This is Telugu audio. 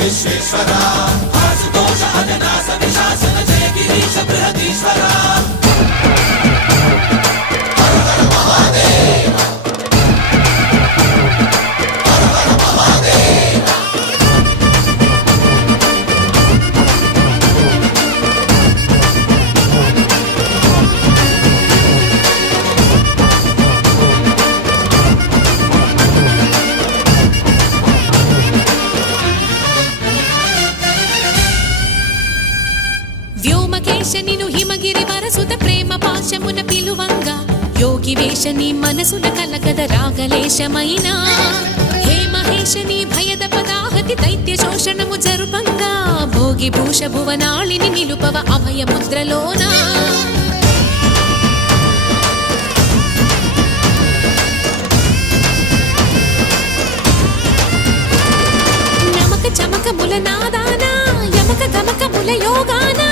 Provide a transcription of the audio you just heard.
విశ్వేశ్వరా ఆశుతోష అజనాస విశాసన జయ గిరీశ బృహదీశ్వరా వ్యోమకేశనిను హిమగిరి వరసుత ప్రేమ పాశమున పిలువంగా యోగి వేషని మనసున కలకద రాగలేశమైనా హే మహేశని భయద పదాహతి దైత్య శోషణము జరుపంగా భోగి భూష భువనాళిని నిలుపవ అభయ ముద్రలోనా నమక చమక ముల నాదానా యమక గమక ముల యోగానా